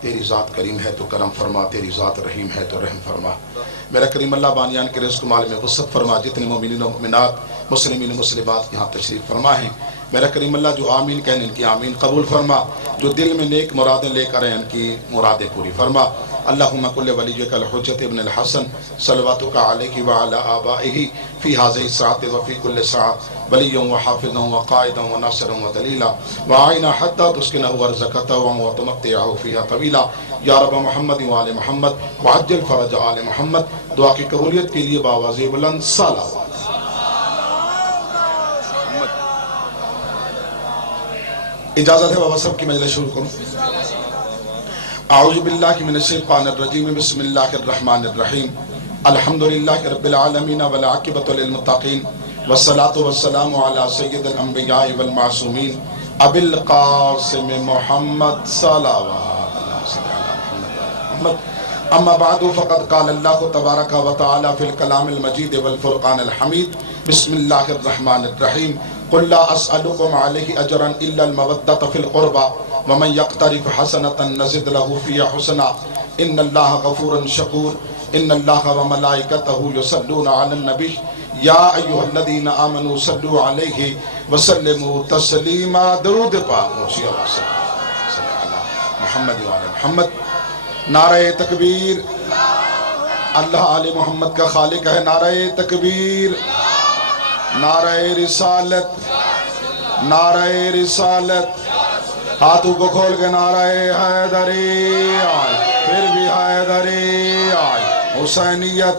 تیری ذات کریم ہے تو کرم فرما، تیری ذات رحیم ہے تو رحم فرما۔ میرا کریم اللہ بانیان کے رزق مال میں وسعت فرما، جتنے مومنین و مومنات مسلمین و مسلمات یہاں تشریف فرما ہیں، میرا کریم اللہ جو آمین کہنے ان کی آمین قبول فرما، جو دل میں نیک مرادیں لے کر ہیں ان کی مرادیں پوری فرما۔ اللہم کل ولیک الحجت ابن الحسن صلواتک علیہ وعلی آبائہ فی ہذہ الساعۃ وفی کل ساعۃ ولیًا وحافظا وقائدا وناصرا ودلیلا وعینا حتی تسکنہ ارضک طوعا وتمتعہ فیہا طویلا۔ یا رب محمد وآل محمد وعجل فرج آل محمد۔ دعا کی قبولیت کے لیے بآواز بلند صلوات۔ اجازت ہے بابا سب کی مجلس شروع کروں۔ اعوذ باللہ من الشیطان الرجیم، بسم اللہ الرحمن الرحیم۔ الحمدللہ رب العالمین والعاقبۃ للمتقین، والصلاة والسلام علی سید الانبیاء والمعصومین ابی القاسم محمد صلوات محمد۔ اما بعد فقد قال اللہ تبارک و تعالی فی الکلام المجید والفرقان الحمید، بسم اللہ الرحمن الرحیم۔ قل لا اسألكم عليه اجرا الا المودة في القربى ومن يقترف حسنة نزد له فيها حسنا ان الله غفور شكور ان الله وملائكته يصلون على النبي يا ايها الذين امنوا صلوا عليه وسلموا تسليما۔ درود پاک صلی علی محمد وعلی محمد۔ نعرہ تکبیر، اللہ آل محمد کا خالق ہے، نعرہ تکبیر، نعرہ رسالت، نعرہ رسالت۔ ہاتھوں کو کھول کے نعرہ حیدری آئے، پھر بھی حیدری آئے۔ حسینیت،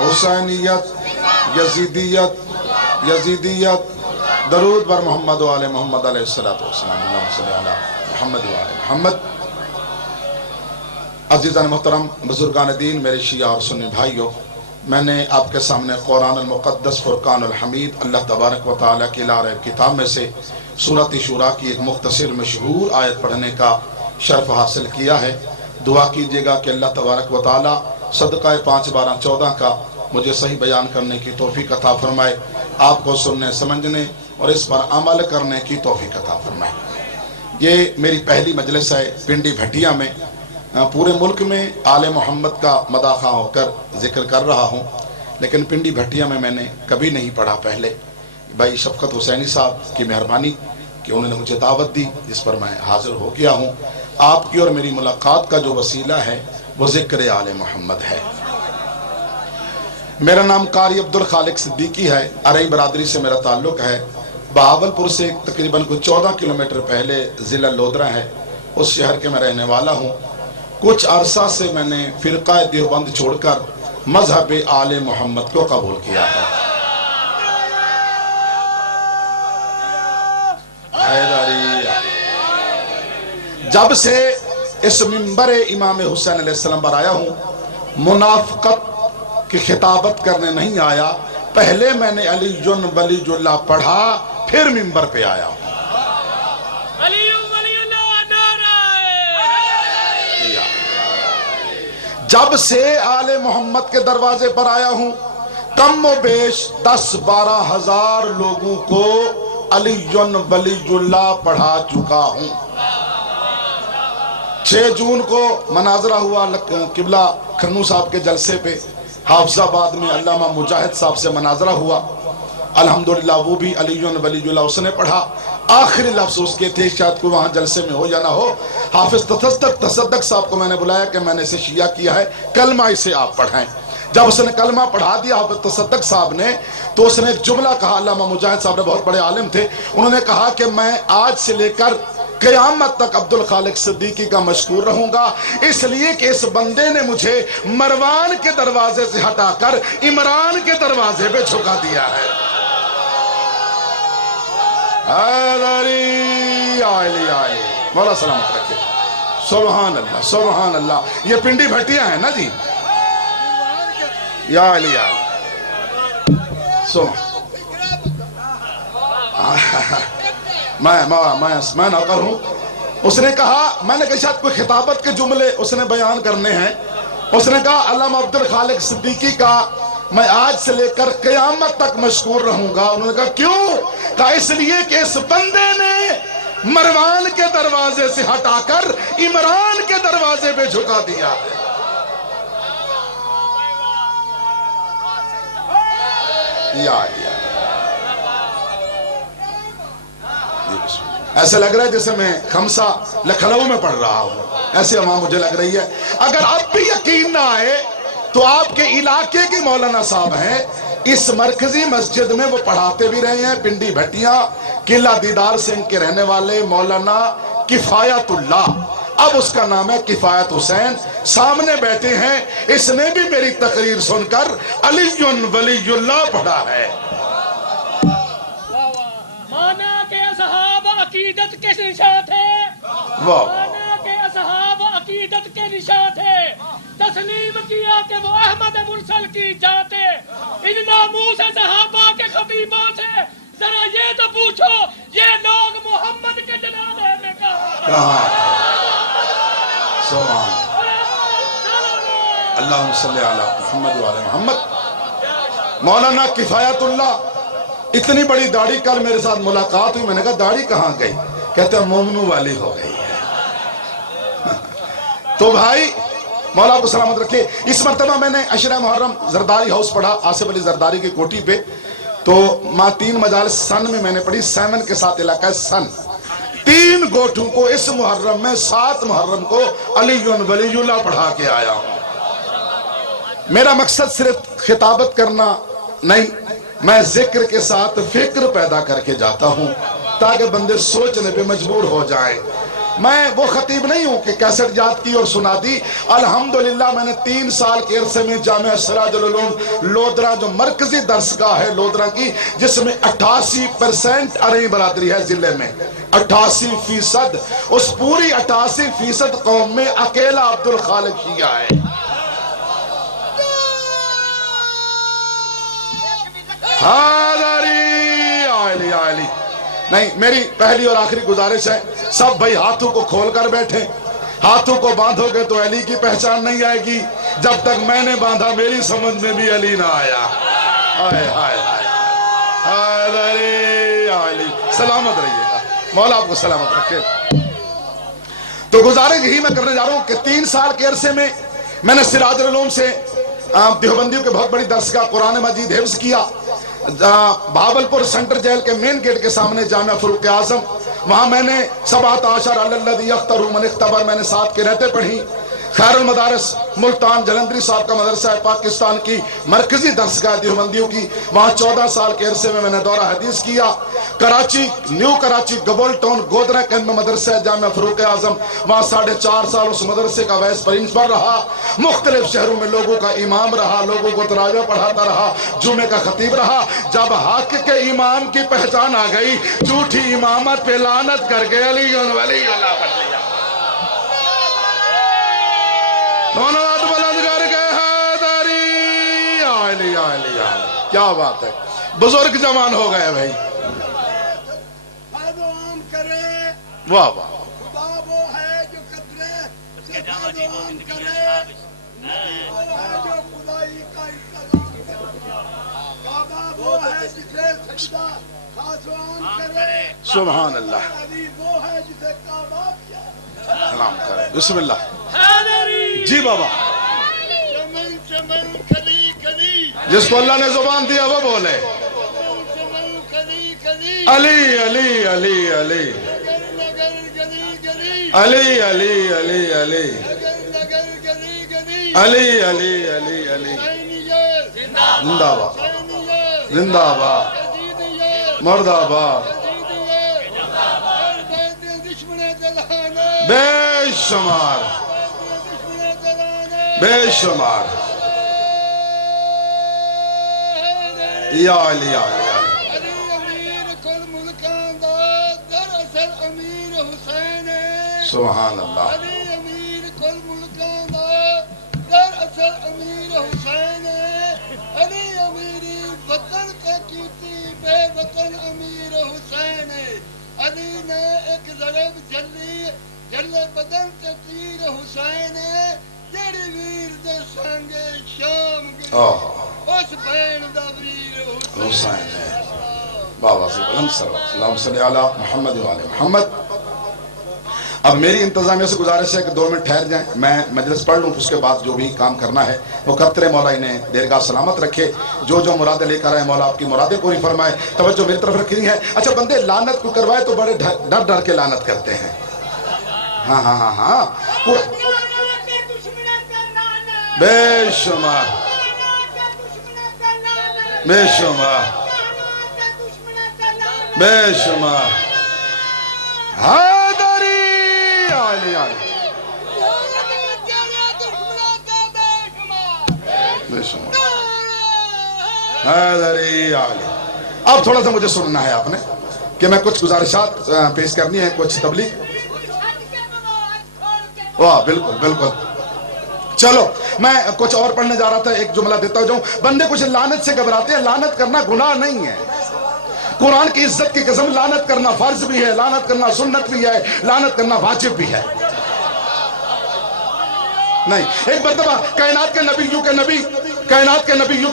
حسینیت، یزیدیت، یزیدیت۔ درود بر محمد و آل محمد علیہ السلام۔ اللہم صلی علی محمد و آل محمد۔ عزیزان محترم، بزرگان دین، میرے شیعہ اور سنی بھائیوں، میں نے آپ کے سامنے قرآن المقدس فرقان الحمید اللہ تبارک و تعالیٰ کی لاریب کتاب میں سے سورۃ شورا کی ایک مختصر مشہور آیت پڑھنے کا شرف حاصل کیا ہے۔ دعا کیجئے گا کہ اللہ تبارک و تعالیٰ صدقہ 5/12/14 کا مجھے صحیح بیان کرنے کی توفیق عطا فرمائے، آپ کو سننے سمجھنے اور اس پر عمل کرنے کی توفیق عطا فرمائے۔ یہ میری پہلی مجلس ہے پنڈی بھٹیا میں۔ پورے ملک میں آل محمد کا مداخہ ہو کر ذکر کر رہا ہوں، لیکن پنڈی بھٹیا میں نے کبھی نہیں پڑھا پہلے۔ بھائی شفقت حسینی صاحب کی مہربانی کہ انہوں نے مجھے دعوت دی، جس پر میں حاضر ہو گیا ہوں۔ آپ کی اور میری ملاقات کا جو وسیلہ ہے وہ ذکر آل محمد ہے۔ میرا نام قاری عبدالخالق صدیقی ہے، ارئی برادری سے میرا تعلق ہے۔ بہاولپور سے تقریباً 14 کلومیٹر پہلے ضلع لودھرا ہے، اس شہر کے میں رہنے والا ہوں۔ کچھ عرصہ سے میں نے فرقہ دیوبند چھوڑ کر مذہب آل محمد کو قبول کیا ہے۔ جب سے اس منبر امام حسین علیہ السلام پر آیا ہوں، منافقت کی خطابت کرنے نہیں آیا، پہلے میں نے علی ولی اللہ پڑھا، پھر منبر پہ آیا ہوں۔ جب سے آل محمد کے دروازے پر آیا ہوں، کم و بیش 10-12 ہزار لوگوں کو علی ولی اللہ پڑھا چکا ہوں۔ 6 جون کو مناظرہ ہوا قبلہ کھنو صاحب کے جلسے پہ، حافظ آباد میں علامہ مجاہد صاحب سے مناظرہ ہوا۔ الحمدللہ وہ بھی علی ولی اللہ اس نے پڑھا۔ آخری لفظ اس کے تھے، شاید کوئی وہاں جلسے میں ہو یا نہ ہو، حافظ تصدق صاحب کو میں نے بلایا کہ میں نے اسے شیعہ کیا ہے، کلمہ اسے آپ پڑھائیں۔ جب اس نے کلمہ پڑھا دیا حافظ تصدق صاحب نے، تو اس نے ایک جملہ کہا، علامہ مجاہد صاحب نے بہت بڑے عالم تھے، انہوں نے کہا کہ میں آج سے لے کر قیامت تک عبدالخالق صدیقی کا مشکور رہوں گا، اس لیے کہ اس بندے نے مجھے مروان کے دروازے سے ہٹا کر عمران کے دروازے پہ جھکا دیا ہے۔ مولا سلامت رکھے۔ سبحان اللہ، سبحان اللہ۔ یہ پنڈی بھٹیا ہے نا جی؟ یا علی میں نوکر ہوں۔ اس نے کہا، میں نے کہا شاید کوئی خطابت کے جملے اس نے بیان کرنے ہیں۔ اس نے کہا علامہ عبدالخالق صدیقی کا میں آج سے لے کر قیامت تک مشکور رہوں گا۔ انہوں نے کہا کیوں؟ کہا اس لیے کہ اس بندے نے مروان کے دروازے سے ہٹا کر عمران کے دروازے پہ جھکا دیا ہے۔ ایسے لگ رہا ہے جیسے میں خمسہ لکھنؤ میں پڑھ رہا ہوں، ایسے وہاں مجھے لگ رہی ہے۔ اگر اب بھی یقین نہ آئے تو آپ کے علاقے کے مولانا صاحب ہیں، اس مرکزی مسجد میں وہ پڑھاتے بھی رہے ہیں، پنڈی بھٹیاں قلعہ دیدار سنگھ کے رہنے والے مولانا کفایت اللہ، اب اس کا نام ہے کفایت حسین، سامنے بیٹھے ہیں۔ اس نے بھی میری تقریر سن کر علی ولی اللہ پڑھا ہے۔ مانا کہ اصحاب عقیدت کے نشاں تھے، مانا کہ اصحاب عقیدت کے نشاں تھے، تسلیم کیا کہ وہ احمد مرسل کی جاتے، ان ناموس صحابہ کے خطیبوں سے ذرا یہ تو پوچھو یہ لوگ محمد کے جنازے میں کہاں؟ سبحان اللہم صلی علی محمد وعلی محمد۔ مولانا کفایت اللہ، اتنی بڑی داڑھی، کل میرے ساتھ ملاقات ہوئی، میں نے کہا داڑھی کہاں گئی؟ کہتے ہیں مومنو والی ہو گئی ہے۔ تو بھائی مولا کو سلامت رکھے۔ اس مرتبہ میں نے عشرہ محرم زرداری ہاؤس پڑھا، آصف علی زرداری کی کوٹھی پہ، تو ماں 3 مجالس سن میں نے پڑھی، 7 کے ساتھ علاقہ ہے سن۔ 3 گوٹھوں کو اس محرم میں 7 محرم کو علی ولی اللہ پڑھا کے آیا ہوں۔ میرا مقصد صرف خطابت کرنا نہیں، میں ذکر کے ساتھ فکر پیدا کر کے جاتا ہوں تاکہ بندے سوچنے پہ مجبور ہو جائیں۔ میں وہ خطیب نہیں ہوں کہ کیسٹ یاد کی اور سنا دی۔ الحمدللہ میں نے 3 سال کے عرصے میں جامعہ سراج العلوم لودرا، جو مرکزی درسگاہ ہے لودرا کی، جس میں 88% عربی برادری ہے ضلع میں، 88%، اس پوری 88% قوم میں اکیلا عبدالخالق شیعہ ہے۔ آئلی آئلی نہیں، میری پہلی اور آخری گزارش ہے، سب بھائی ہاتھوں کو کھول کر بیٹھے، ہاتھوں کو باندھو گے تو علی کی پہچان نہیں آئے گی، جب تک میں نے باندھا میری سمجھ میں بھی علی نہ آیا۔ آئے آئے آئے، سلامت رہیے گا، مولا آپ کو سلامت رکھے۔ تو گزارش یہی میں کرنے جا رہا ہوں کہ 3 سال کے عرصے میں میں نے سراج العلوم سے دیوبندیوں کے بہت بڑی درسگاہ قرآن مجید حفظ کیا۔ بھاولپور سینٹر جیل کے مین گیٹ کے سامنے جامعہ فاروق اعظم، وہاں میں نے 17 الذی یختر من اختبر میں نے 7 کے رہتے پڑھی۔ خیر المدارس ملتان جلندری صاحب کا مدرسہ ہے، پاکستان کی مرکزی درسگاہ دیوبندیوں کی، وہاں 14 سال کے عرصے میں نے دورہ حدیث کیا۔ Karachi, new Karachi Gabol town Godhra camp میں مدرسہ ہے جامعہ فاروق اعظم، وہاں 4.5 سال اس مدرسے کا وائس پرنسپل رہا، مختلف شہروں میں لوگوں کا امام رہا، لوگوں کو تراویح پڑھاتا رہا، جمعے کا خطیب رہا۔ جب حق کے امام کی پہچان آ گئی، جھوٹی امامت پہ لعنت کر کے علی ولی اللہ پڑھ لیا۔ دونوں ہاتھ بلند کر کے حیدری علی علی علی، کیا بات ہے، بزرگ جوان ہو گئے بھائی، واہ واہ۔ خدا وہ ہے جو قدرے سے بادوان کرے، وہ ہے جو خدائی کا انتظام کرے، کعبہ وہ ہے جسے سجدہ خاصوان کرے، سبحان اللہ، علی وہ ہے جسے کعبہ کیا۔ سلام کریں، بسم اللہ جی بابا۔ چمن چمن کلی کلی، جس کو اللہ نے زبان دیا وہ بولے، چمن چمن کلی کلی، علی علی علی علی نگر نگر گلی گلی، علی علی علی علی نگر نگر گلی گلی، علی علی علی علی، حسینیت زندہ باد حسینیت زندہ باد یزیدیت مرد آباد، یزیدیت، ہر بیت دشمن دلانے، بے شمار دشمن دلانے، بے شمار، یا علی علی علی، علی امیر کل ملکان دا دراصل امیر حسین ہے، سبحان اللہ، علی امیر کل ملکان دا دراصل امیر حسین ہے، علی امیری وطن کا کیتی بے وطن امیر حسین ہے، علی نے ایک ضرب جلی جلے بدن تے تیر حسین ہے، جیڑی ویر دے سانگے شام گئی، اس بین دا ویر حسین ہے۔ بابا سے بلند سلام، اللہم صلی علی محمد وعلی محمد۔ اب میری انتظامیہ سے گزارش ہے کہ 2 منٹ ٹھہر جائیں، میں مجلس پڑھ لوں، اس کے بعد جو بھی کام کرنا ہے وہ کرتے رہے۔ مولا انہیں دیرگاہ سلامت رکھے، جو مرادیں لے کر آئے مولا آپ کی مرادیں پوری فرمائے۔ توجہ میری طرف رکھنی ہے۔ اچھا، بندے لعنت کو کروائے تو بڑے ڈر کے لعنت کرتے ہیں۔ ہاں ہاں ہاں ہاں، بے شمار بے شمار بے شمار حیدری علی بے شمار حیدری علی۔ اب تھوڑا سا مجھے سننا ہے آپ نے کہ میں کچھ گزارشات پیش کرنی ہے، کچھ تبلیغ۔ واہ، بالکل بالکل۔ چلو میں کچھ اور پڑھنے جا رہا تھا، ایک جملہ دیتا جاؤں۔ بندے کچھ لعنت سے گھبراتے ہیں، لعنت کرنا گناہ نہیں ہے۔ قرآن کی عزت کی قسم، لعنت کرنا فرض بھی ہے، لعنت کرنا سنت بھی ہے، لعنت کرنا واجب بھی ہے۔ نہیں، ایک مرتبہ کائنات کے نبیوں کے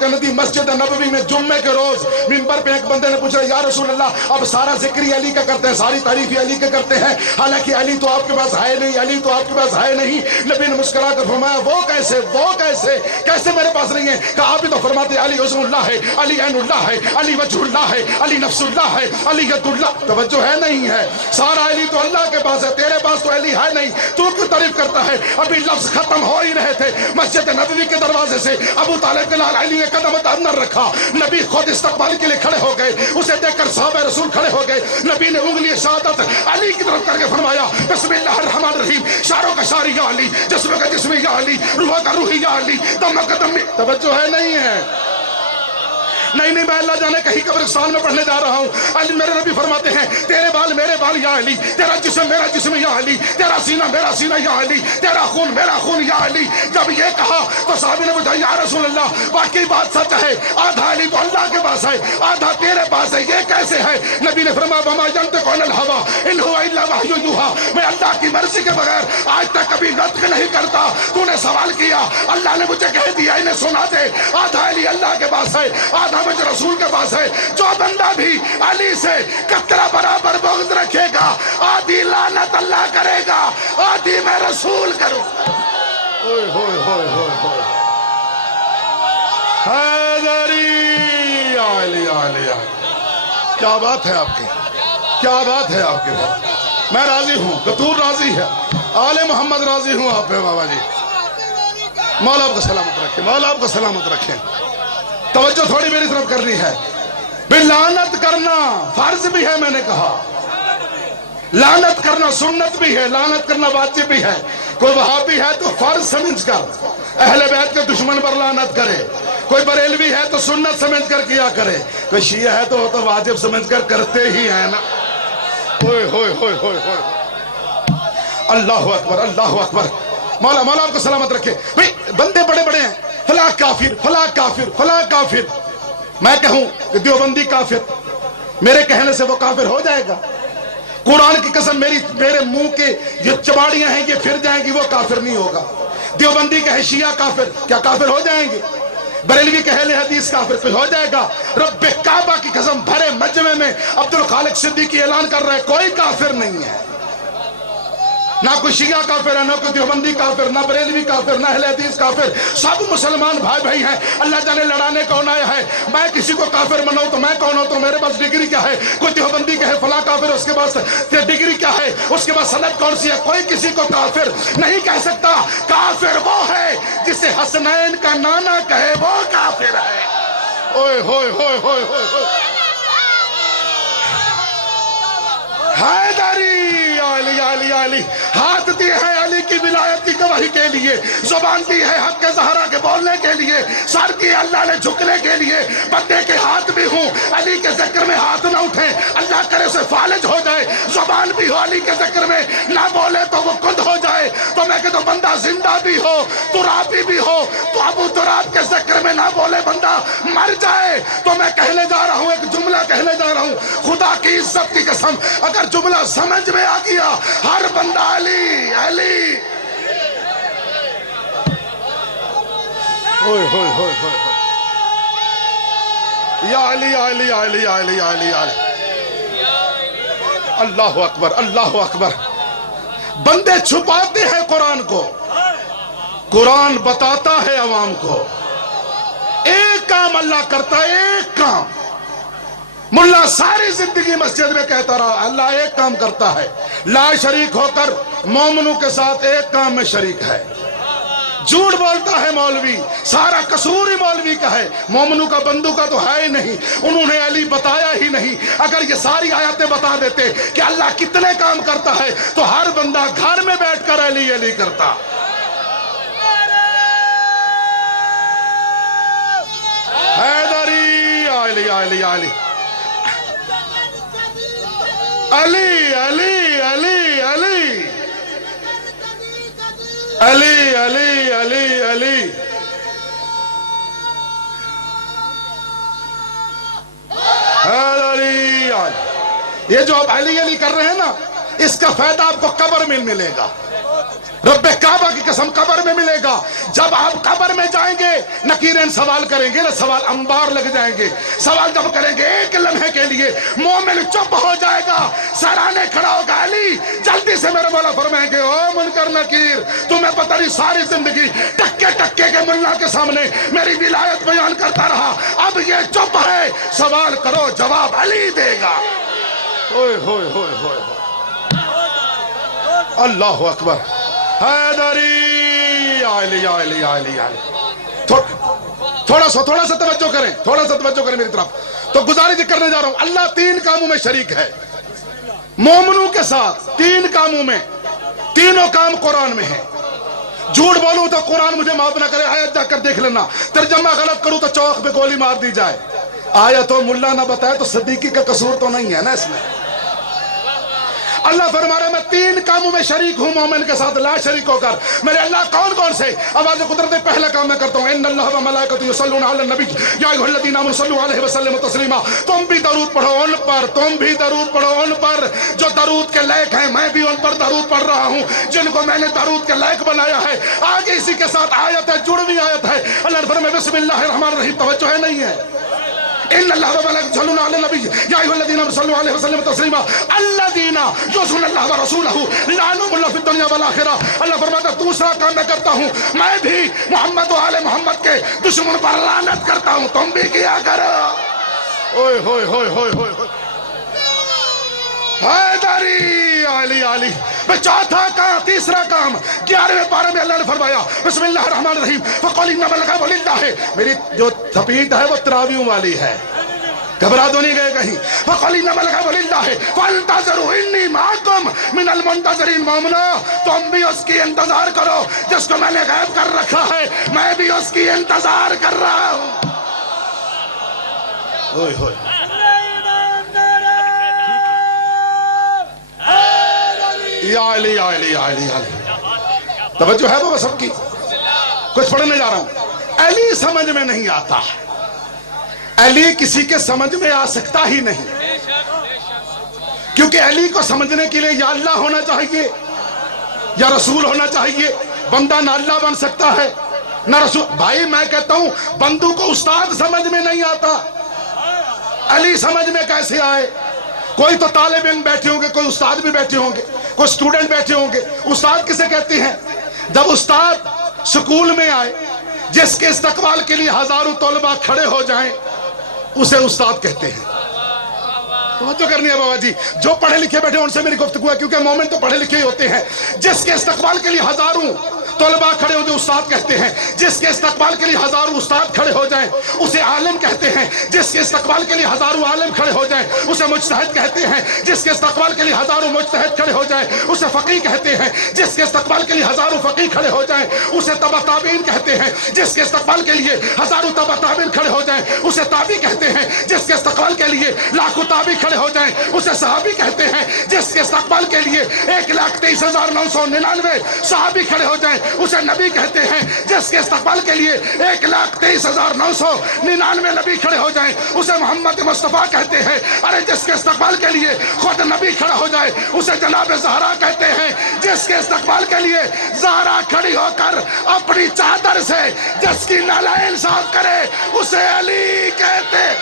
نبی مسجد نبوی میں جمعے کے روز منبر پہ ایک بندے نے پوچھا، یا رسول اللہ، اب سارا ذکر علی کا کرتے ہیں، ساری تعریف علی کا کرتے ہیں، حالانکہ علی تو آپ کے پاس ہے نہیں، علی تو آپ کے پاس ہے نہیں۔ نبی نے مسکرا کر فرمایا، وہ کیسے میرے پاس نہیں ہے؟ کہا آپ بھی تو فرماتے علی عزم اللہ ہے، علی عین اللہ ہے، علی وجہ اللہ ہے، علی نفس اللہ ہے، علی ید اللہ۔ توجہ ہے نہیں ہے؟ سارا علی تو اللہ کے پاس ہے، تیرے پاس تو علی ہے نہیں، تو کیوں تعریف کرتا ہے؟ ابھی لفظ ختم ہو ہی رہے تھے، مسجد نبوی کے دروازے سے ابو طالب کے لال علی نے قدم اندر رکھا، نبی خود استقبال کے لیے کھڑے ہو گئے، اسے دیکھ کر صحابہ رسول کھڑے ہو گئے، نبی نے انگلی شہادت علی کی طرف کر کے فرمایا، بسم اللہ الرحمن الرحیم، شاروں کا شاری یا علی، جسم کا جسم یا علی، روح کا روح یا علی، دم کا دم۔ توجہ ہے نہیں ہے؟ نہیں میں اللہ جانے کہیں قبرستان میں پڑھنے جا رہا ہوں، علی میرے نبی فرماتے ہیں، تیرے بال میرے بال یا علی، تیرا جسم میرا جسم یا علی، تیرا سینہ میرا سینہ یا علی، تیرا خون میرا خون یا علی۔ جب یہ کہا تو صحابی نے پوچھا، یا رسول اللہ، واقعی بات سچ ہے، آدھا علی تو اللہ کے پاس ہے، آدھا تیرے پاس ہے، یہ کیسے ہے؟ نبی نے فرمایا، وما ينطق عن الهوى ان هو الا وحی یوحى، میں اللہ کی مرضی کے بغیر آج تک کبھی نطق نہیں کرتا۔ تو نے سوال کیا، اللہ نے مجھے کہہ دیا، انہیں سنا دے، آدھا علی اللہ کے پاس ہے، آدھا مجھے رسول کے پاس ہے۔ جو بندہ بھی علی سے قطرہ برابر بغض رکھے گا، آدھی لعنت اللہ کرے گا، آدھی میں رسول کروں۔ حیدری علی علی، کیا بات ہے آپ کی، کیا بات ہے آپ کی۔ میں راضی ہوں، قطور راضی ہے، آل محمد راضی ہوں آپ پہ بابا جی۔ مولا آپ کو سلامت رکھیں، مولا آپ کو سلامت رکھیں۔ توجہ تھوڑی میری طرف کرنی ہے۔ لعنت کرنا فرض بھی ہے، میں نے کہا لعنت کرنا سنت بھی ہے، لعنت کرنا واجب بھی ہے۔ کوئی وہابی ہے تو فرض سمجھ کر اہل بیت کے دشمن پر لعنت کرے، کوئی بریلوی ہے تو سنت سمجھ کر کیا کرے، کوئی شیعہ ہے تو واجب سمجھ کر کرتے ہی ہیں نا۔ ہوئے ہوئے ہوئے ہوئے ہوئے، اللہ اکبر اللہ اکبر۔ مولا آپ کو سلامت رکھے۔ بھئی بندے بڑے بڑے ہیں، فلاں کافر فلاں کافر فلاں کافر، میں کہوں کہ دیوبندی کافر، میرے کہنے سے وہ کافر ہو جائے گا؟ قرآن کی قسم، میرے منہ کے یہ چباڑیاں ہیں یہ پھر جائیں گی، وہ کافر نہیں ہوگا۔ دیوبندی کہے شیعہ کافر، کیا کافر ہو جائیں گے؟ بریلوی کہ اہل حدیث کافر، پھر ہو جائے گا؟ رب کعبہ کی قسم، بھرے مجمع میں عبدالخالق صدیقی اعلان کر رہے کوئی کافر نہیں ہے، نہ کوئی شیعہ کافر ہے، نہ کوئی دیوبندی کافر، نہ بریلوی کافر، نہ اہل حدیث کافر، سب مسلمان بھائی ہیں۔ اللہ جانے لڑانے کون آیا ہے؟ میں کسی کو کافر مناؤں تو میں کون ہوتا ہوں؟ میرے پاس ڈگری کیا ہے؟ کوئی دیوبندی کہے فلاں کافر، اس کے پاس ڈگری کیا ہے؟ اس کے پاس سند کون سی ہے؟ کوئی کسی کو کافر نہیں کہہ سکتا۔ کافر وہ ہے جسے حسنین کا نانا کہے وہ کافر ہے۔ اوئے ہوئے ہوئے ہوئے ہوئے، حیدری علی علی علی، ہاتھ دی ہے علی کی ولایت کی گواہی کے لیے، زبان دی ہے حق کے زہرا کے بولنے کے لیے، سر کی اللہ نے جھکنے کے لیے۔ بندے کے ہاتھ بھی ہوں، علی کے ذکر میں ہاتھ نہ اٹھیں، اللہ کرے اسے فالج ہو جائے۔ زبان بھی ہو، علی کے ذکر میں نہ بولے تو وہ کند ہو جائے۔ تو میں کہتا ہوں بندہ زندہ بھی ہو، ترابی بھی ہو، تو ابو تراب کے ذکر میں نہ بولے، بندہ مر جائے۔ تو میں کہنے جا رہا ہوں، ایک جملہ کہنے جا رہا ہوں، خدا کی عزت کی قسم، اگر جملہ سمجھ میں آ گیا، ہر بندہ علی علی۔ ہوئے ہوئے ہوئے ہوئے، یا علی علی علی علی علی علی، اللہ اکبر اللہ اکبر۔ بندے چھپاتے ہیں قرآن کو، قرآن بتاتا ہے عوام کو۔ ایک کام اللہ کرتا ہے، ایک کام۔ ملا ساری زندگی مسجد میں کہتا رہا اللہ ایک کام کرتا ہے، لا شریک ہو کر مومنوں کے ساتھ ایک کام میں شریک ہے۔ جھوٹ بولتا ہے مولوی، سارا قصور ہی مولوی کا ہے، مومنوں کا بندوں کا تو ہے ہی نہیں، انہوں نے علی بتایا ہی نہیں۔ اگر یہ ساری آیاتیں بتا دیتے کہ اللہ کتنے کام کرتا ہے تو ہر بندہ گھر میں بیٹھ کر علی علی کرتا۔ حیدری علی علی علی علی علی علی علی علی علی علی علی علی۔ یہ جو آپ علی علی کر رہے ہیں نا، اس کا فائدہ آپ کو قبر میں ملے گا، رب کعبہ کی قسم قبر میں ملے گا۔ جب آپ قبر میں جائیں گے نکیرین سوال کریں گے نا، سوال انبار لگ جائیں گے، سوال جب کریں گے ایک لمحے کے لیے مومن چپ ہو جائے گا، سرانے کھڑا ہوگا علی جلدی سے میرے مولا فرمائیں گے او منکر نکیر تمہیں پتہ نہیں ساری زندگی ٹکے ٹکے کے ملا کے سامنے میری ولایت بیان کرتا رہا، اب یہ چپ ہے، سوال کرو جواب علی دے گا۔ ہوئے ہوئے ہوئے ہوئے اللہ اکبر۔ حیدری علی علی علی علی۔ تھوڑا سا توجہ کریں، تھوڑا سا توجہ کریں میری طرف۔ تو گزارش کرنے جا رہا ہوں، اللہ تین کاموں میں شریک ہے مومنوں کے ساتھ، تین کاموں میں، تینوں کام قرآن میں ہیں۔ جھوٹ بولوں تو قرآن مجھے معاف نہ کرے، آیت جا کر دیکھ لینا، ترجمہ غلط کروں تو چوک پہ گولی مار دی جائے۔ آیت و ملا نہ بتائے تو صدیقی کا قصور تو نہیں ہے نا اس میں۔ اللہ فرما رہا ہے میں تین کاموں میں شریک ہوں مومن کے ساتھ لا شریک ہو کر۔ میرے اللہ کون کون سے؟ آواز قدرت پہلا کام میں کرتا ہوں، ان اللہ و ملائکۃ یصلون علی النبی یا ایھا الذین آمنوا صلوا علیہ وسلموا تسلیما۔ تم بھی درود پڑھو ان پر، تم بھی درود پڑھو ان پر جو درود کے لائق ہیں، میں بھی ان پر درود پڑھ رہا ہوں جن کو میں نے درود کے لائق بنایا ہے۔ آگے اسی کے ساتھ آیت ہے، جڑوی آیت ہے، اللہ نے فرمایا بسم اللہ الرحمن الرحیم، توجہ ہے نہیں ہے؟ ان اللہ وملائکۃہ یصلون علی النبی یا ایھا الذین آمنوا صلوا علیہ وسلموا تسلیما الذین یؤذون اللہ ورسولہ لعنهم اللہ فی الدنیا والآخرہ۔ اللہ فرماتا ہے دوسرا کام میں کرتا ہوں، میں بھی محمد و آل محمد کے دشمن پر لعنت کرتا ہوں، تم بھی کیا کرو۔ اوئے ہوئے ہوئے ہوئے ہوئے حیدری علی علی۔ چوتھا کام، تیسرا کام 11ویں پارے میں اللہ نے فرمایا بسم اللہ الرحمن الرحیم فقل انما الغیب للہ۔ میری جو تھپیٹ ہے وہ تراویوں والی ہے، گھبرا تو نہیں گئے کہیں۔ فقل انما الغیب للہ فانتظروا انی معکم من المنتظرین۔ مومنو تم بھی اس کی انتظار کرو جس کو میں نے غائب کر رکھا ہے، میں بھی اس کی انتظار کر رہا ہوں۔ اوئے ہوئے یا علی یا علی یا علی علی۔ توجہ ہے بابا سب کی؟ کچھ پڑھنے جا رہا ہوں۔ علی سمجھ میں نہیں آتا، علی کسی کے سمجھ میں آ سکتا ہی نہیں، کیونکہ علی کو سمجھنے کے لیے یا اللہ ہونا چاہیے یا رسول ہونا چاہیے۔ بندہ نہ اللہ بن سکتا ہے نہ رسول۔ بھائی میں کہتا ہوں بندوں کو استاد سمجھ میں نہیں آتا، علی سمجھ میں کیسے آئے؟ کوئی تو طالب علم بیٹھے ہوں گے، کوئی استاد بھی بیٹھے ہوں گے، کوئی اسٹوڈنٹ بیٹھے ہوں گے۔ استاد کسے کہتے ہیں؟ جب استاد سکول میں آئے جس کے استقبال کے لیے ہزاروں طلباء کھڑے ہو جائیں اسے استاد کہتے ہیں۔ توجہ کرنی ہے بابا جی، جو پڑھے لکھے بیٹھے ان سے میری گفتگو ہے کیونکہ مومن تو پڑھے لکھے ہی ہوتے ہیں۔ جس کے استقبال کے لیے ہزاروں طلباء کھڑے ہو جو استاد کہتے ہیں، جس کے استقبال کے لیے ہزاروں استاد کھڑے ہو جائیں اسے عالم کہتے ہیں، جس کے استقبال کے لیے ہزاروں عالم کھڑے ہو جائیں اسے مجتہد کہتے ہیں، جس کے استقبال کے لیے ہزاروں مجتہد کھڑے ہو جائیں اسے فقیہ کہتے ہیں، جس کے استقبال کے لیے ہزاروں فقیہ کھڑے ہو جائیں اسے تبع تابعین کہتے ہیں، جس کے استقبال کے لیے ہزاروں تبع تابعین کھڑے ہو جائیں اسے تابعی کہتے ہیں، جس کے استقبال کے لیے لاکھوں تابعی کھڑے ہو جائیں اسے صحابی کہتے ہیں، جس کے استقبال کے لیے 1,23,999 صحابی کھڑے ہو جائیں اسے نبی کہتے ہیں، جس کے استقبال کے لیے 1,23,999 نبی کھڑے ہو جائیں اسے محمد مصطفیٰ کہتے ہیں۔ ارے جس کے استقبال کے لیے خود نبی کھڑا ہو جائے اسے جناب زہرا کہتے ہیں، جس کے استقبال کے لیے زہرا کھڑی ہو کر اپنی چادر سے جس کی نالائن صاف کرے اسے علی کہتے ہیں۔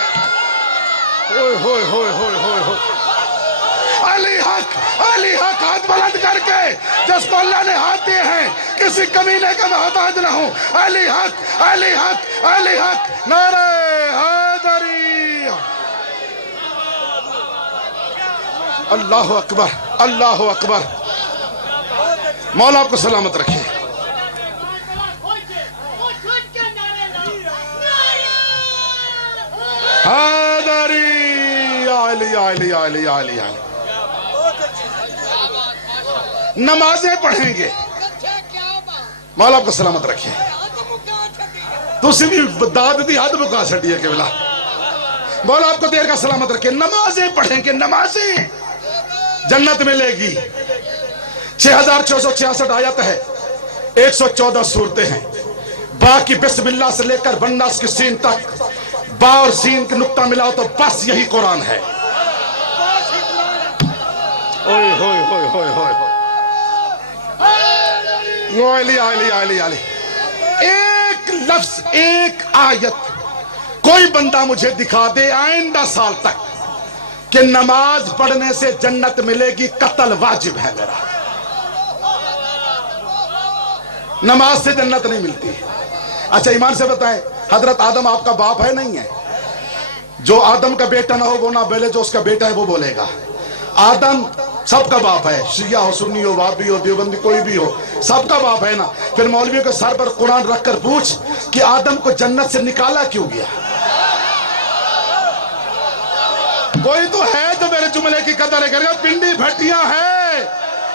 علی حق ہاتھ بلند کر کے جس کو اللہ نے ہاتھ دیے ہیں کسی کمینے کا محتاج نہ ہوں. علی حق علی حق علی حق. نعرہ حیدری. اللہ اکبر اللہ اکبر. مولا آپ کو سلامت رکھے. حیدری علی علی علی علی علی. نمازیں پڑھیں گے. مولا آپ کو سلامت رکھے. تسی بھی داد دی حد مکا چھڑی ہے کہ بلا. مولا آپ کو دیر کا سلامت رکھے. نمازیں پڑھیں گے. نمازیں جنت ملے گی. 6666 آیت ہے. 114 صورتیں ہیں. با کی بسم اللہ سے لے کر والناس کی سین تک با اور سین کے نقطہ ملاؤ تو بس یہی قرآن ہے. اوئے ہوئے ہوئے ہوئے ہوئے. علی علی علی علی. ایک لفظ ایک آیت کوئی بندہ مجھے دکھا دے آئندہ سال تک کہ نماز پڑھنے سے جنت ملے گی. قتل واجب ہے میرا. نماز سے جنت نہیں ملتی. اچھا ایمان سے بتائیں حضرت آدم آپ کا باپ ہے نہیں ہے؟ جو آدم کا بیٹا نہ ہو وہ نہ بولے, جو اس کا بیٹا ہے وہ بولے گا. آدم سب کا باپ ہے. شیعہ ہو, سنی ہو, وہابی ہو, دیوبندی, کوئی بھی ہو, سب کا باپ ہے نا. پھر مولویوں کے سر پر قرآن رکھ کر پوچھ کہ آدم کو جنت سے نکالا کیوں گیا. کوئی تو ہے جو میرے جملے کی قدر کرے گا. پنڈی بھٹیاں ہے,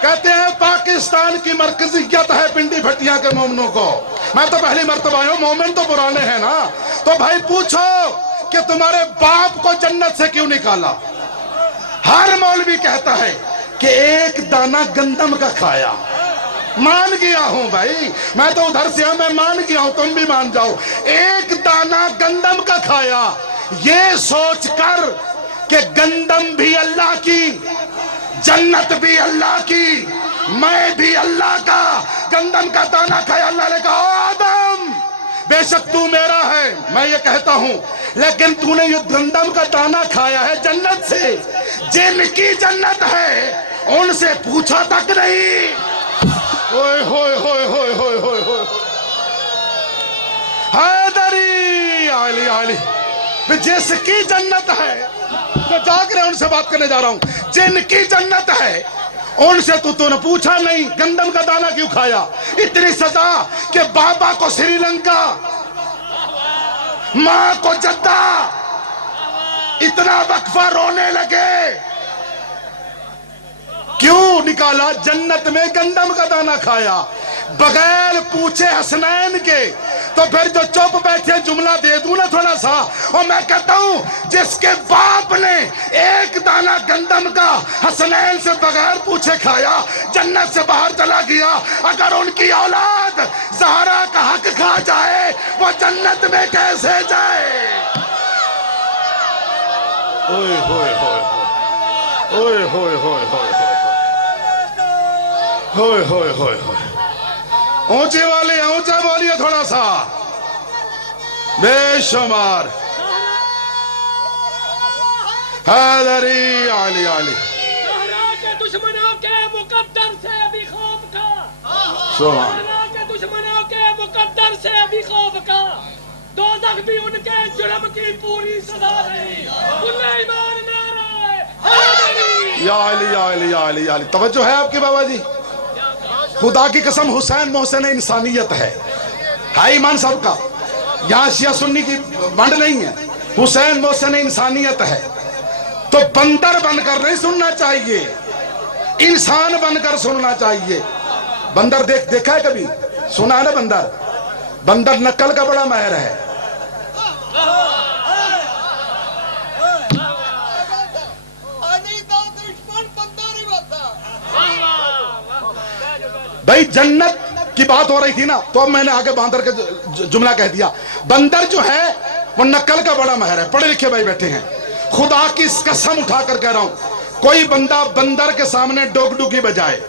کہتے ہیں پاکستان کی مرکزیت ہے پنڈی بھٹیاں کے مومنوں کو. میں تو پہلی مرتبہ آیا ہوں, مومن تو پرانے ہیں نا. تو بھائی پوچھو کہ تمہارے باپ کو جنت سے کیوں نکالا. ہر مولوی کہتا ہے کہ ایک دانہ گندم کا کھایا. مان گیا ہوں بھائی, میں تو ادھر سے ہوں, میں مان گیا ہوں, تم بھی مان جاؤ. ایک دانہ گندم کا کھایا یہ سوچ کر کہ گندم بھی اللہ کی, جنت بھی اللہ کی, میں بھی اللہ کا. گندم کا دانہ کھایا, اللہ نے کہا آدم بے شک تو میرا ہے, میں یہ کہتا ہوں, لیکن تو نے یہ گندم کا دانہ کھایا ہے جنت سے. جن کی جنت ہے ان سے پوچھا تک نہیں. ہوئے ہوئے ہوئے ہوئے ہوئے ہوئے ہوئے. حیدری علی علی. جس کی جنت ہے جو جاگ رہے ان سے بات کرنے جا رہا ہوں. جن کی جنت ہے ان سے تو نے پوچھا نہیں گندم کا دانہ کیوں کھایا. اتنی سزا کہ بابا کو سری لنکا, ماں کو جدہ, اتنا وقفہ رونے لگے. کیوں نکالا؟ جنت میں گندم کا دانہ کھایا بغیر پوچھے حسنین کے. تو پھر جو چپ بیٹھے جملہ دے دوں نا تھوڑا سا, اور میں کہتا ہوں جس کے باپ نے ایک دانہ گندم کا حسنین سے بغیر پوچھے کھایا جنت سے باہر چلا گیا. اگر ان کی اولاد زہرا کا حق کھا جائے وہ جنت میں کیسے جائے. اوئے ہوئے ہوئے ہوئے ہوئے ہوئے ہوئے ہوئے ہوئے ہوئے ہوئے. اونچی والی اونچا بولیے تھوڑا سا. بے شمار. حیدری علی علی. زہرا کے دشمنوں کے مقدر سے بھی خوف کا, سبحان. زہرا کے دشمنوں کے مقدر سے بھی خوف کا. دوزخ بھی ان کے جرم کی پوری سزا نہیں. کل ایمان نعرہ حیدری. یا علی یا علی یا علی یا علی. توجہ ہے آپ کی بابا جی. خدا کی قسم حسین محسن انسانیت ہے ایمان صاحب کا. یہاں شیعہ سنی کی ونڈ نہیں ہے. حسین محسن انسانیت ہے. تو بندر بن کر نہیں سننا چاہیے, انسان بن کر سننا چاہیے. بندر دیکھا ہے کبھی؟ سنا ہے نا بندر. بندر نقل کا بڑا ماہر ہے. بھائی جنت کی بات ہو رہی تھی نا, تو اب میں نے آگے باندر کا جملہ کہہ دیا. بندر جو ہے وہ نقل کا بڑا ماہر ہے. پڑھے لکھے بھائی بیٹھے ہیں. خدا کی قسم اٹھا کر کہہ رہا ہوں, کوئی بندہ بندر کے سامنے ڈوگ ڈوگی بجائے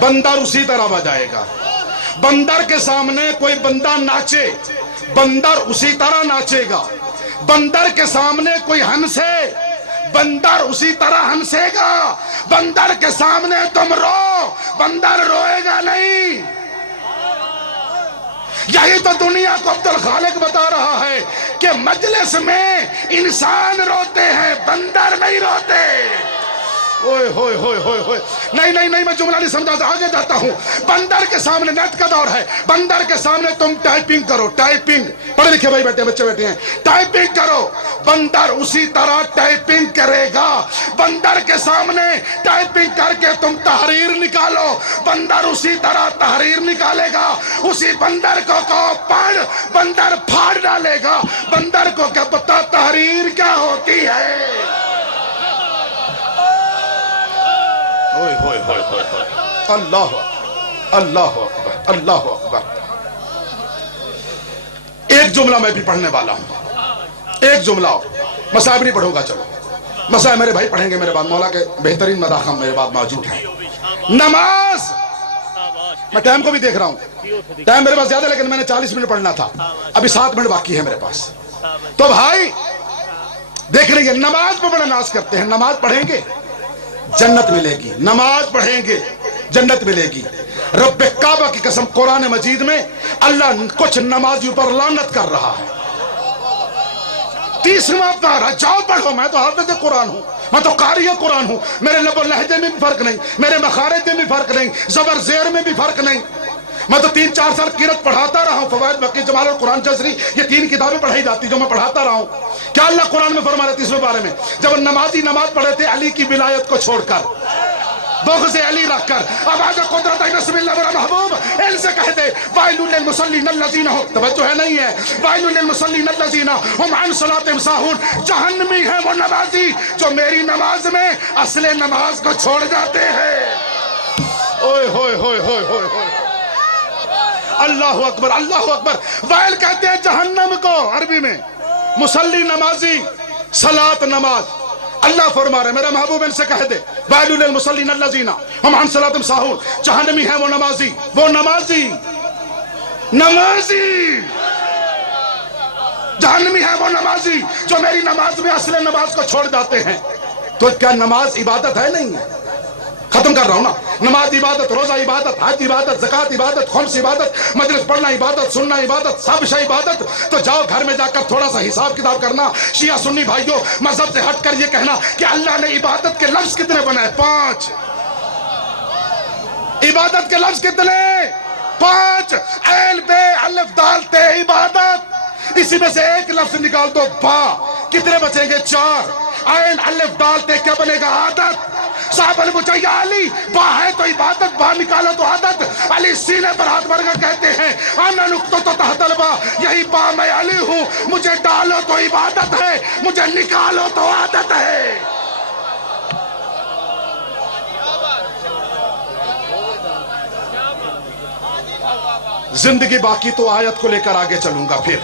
بندر اسی طرح بجائے گا. بندر کے سامنے کوئی بندہ ناچے بندر اسی طرح ناچے گا. بندر کے سامنے کوئی ہنسے بندر اسی طرح ہنسے گا، بندر کے سامنے تم رو، بندر روئے گا نہیں۔ یہی تو دنیا کو عبد الخالق بتا رہا ہے کہ مجلس میں انسان روتے ہیں، بندر نہیں روتے۔ اوئے ہوئے ہوئے ہوئے ہوئے، نہیں میں جملہ نہیں سمجھا، آگے جاتا ہوں۔ بندر کے سامنے، نیٹ کا دور ہے، بندر کے سامنے تم ٹائپنگ کرو، ٹائپنگ، پڑھے لکھے بھائی بیٹھے بچے بیٹھے ہیں، ٹائپنگ کرو، بندر اسی طرح ٹائپنگ کرے گا۔ بندر کے سامنے ٹائپنگ کر کے تم تحریر نکالو، بندر اسی طرح تحریر نکالے گا۔ اسی بندر کو کہو پڑھ، بندر پھاڑ ڈالے گا۔ بندر کو کیا پتا تحریر کیا ہوتی ہے؟ اللہ اللہ اکبر، اللہ اکبر۔ ایک جملہ میں بھی پڑھنے والا ہوں، ایک جملہ، مسائب نہیں پڑھوں گا، چلو مسائب میرے بھائی پڑھیں گے میرے بعد، مولا کے بہترین مداخم میرے بعد موجود ہیں۔ نماز، میں ٹائم کو بھی دیکھ رہا ہوں، ٹائم میرے پاس زیادہ لیکن میں نے 40 منٹ پڑھنا تھا، ابھی 7 منٹ باقی ہے میرے پاس۔ تو بھائی دیکھ رہی ہے، نماز پہ بڑا ناز کرتے ہیں، نماز پڑھیں گے جنت ملے گی، نماز پڑھیں گے جنت ملے گی۔ رب کعبہ کی قسم، قرآن مجید میں اللہ کچھ نمازیوں پر لعنت کر رہا ہے۔ 30واں پارہ، جاؤ پڑھو، میں تو حافظ قرآن ہوں، میں تو قاری قرآن ہوں، میرے لب و لہجے میں بھی فرق نہیں، میرے مخارج میں بھی فرق نہیں، زبر زیر میں بھی فرق نہیں۔ میں تو 3-4 سال قرأت پڑھاتا رہا ہوں، فوائد بقی جمال اور قرآن جزری، یہ 3 کتابیں پڑھائی جاتی جو میں پڑھاتا رہا ہوں۔ کیا اللہ قرآن میں فرما رہے 30ویں پارے میں، جب نمازی نماز پڑھے تھے علی کی ولایت کو چھوڑ کر، بغض علی رکھ کر، اب آج قدرت بسم اللہ میرا محبوب ان سے کہہ دے وَيْلٌ لِّلْمُصَلِّينَ الَّذِينَ هُمْ، توجہ ہے نہیں ہے، وَيْلٌ لِّلْمُصَلِّينَ الَّذِينَ هُمْ عَنْ صَلَاتِهِمْ سَاهُونَ، جہنمی ہے وہ نمازی جو میری نماز میں اصل نماز کو چھوڑ جاتے ہیں۔ اوئے ہوئے ہوئے ہوئے ہوئے ہوئے، اللہ اکبر اللہ اکبر۔ وائل کہتے ہیں جہنم کو عربی میں، مصلی نمازی، صلاۃ نماز۔ اللہ فرما رہے میرا محبوب ان سے کہہ دے وَيْلٌ لِّلْمُصَلِّينَ الَّذِينَ هُمْ عَنْ صَلَاتِهِمْ سَاهُونَ، جہنمی ہے وہ نمازی، وہ نمازی جہنمی ہے وہ نمازی جو میری نماز میں اصل نماز کو چھوڑ جاتے ہیں۔ تو کیا نماز عبادت ہے نہیں ہے؟ ختم کر رہا ہوں نا، نماز عبادت، روزہ عبادت، حج عبادت، زکوٰۃ عبادت، خمس عبادت، مجلس پڑھنا عبادت، سننا عبادت، سب شے عبادت۔ تو جاؤ گھر میں جا کر تھوڑا سا حساب کتاب کرنا، شیعہ سنی بھائیوں، مذہب سے ہٹ کر یہ کہنا کہ اللہ نے عبادت کے لفظ کتنے بنائے؟ 5۔ عبادت کے لفظ کتنے؟ 5۔ عین بے الف دال تے عبادت، اسی میں سے ایک لفظ نکال دو با، کتنے بچیں گے؟ 4۔ عین الف دال تے کیا بنے گا؟ عادت۔ صاحب المجھے یا علی، با ہے تو عبادت، با نکالا تو عادت۔ علی سینے پر ہاتھ بھر کر کہتے ہیں انا نقطۃ تحت البا، یہی با میں علی ہوں، مجھے ڈالو تو عبادت ہے، مجھے نکالو تو عادت ہے۔ زندگی باقی تو آیت کو لے کر آگے چلوں گا پھر،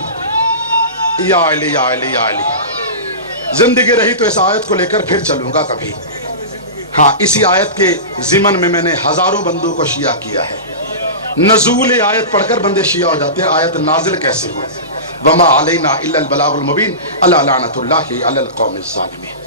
یا علی یا علی یا علی، زندگی رہی تو اس آیت کو لے کر پھر چلوں گا کبھی۔ ہاں، اسی آیت کے ضمن میں میں نے ہزاروں بندوں کو شیعہ کیا ہے۔ نزول آیت پڑھ کر بندے شیعہ ہو جاتے ہیں، آیت نازل کیسے ہوئے؟ وما علینا الا البلاغ المبین، الا لعنت اللہ علی القوم الظالمین۔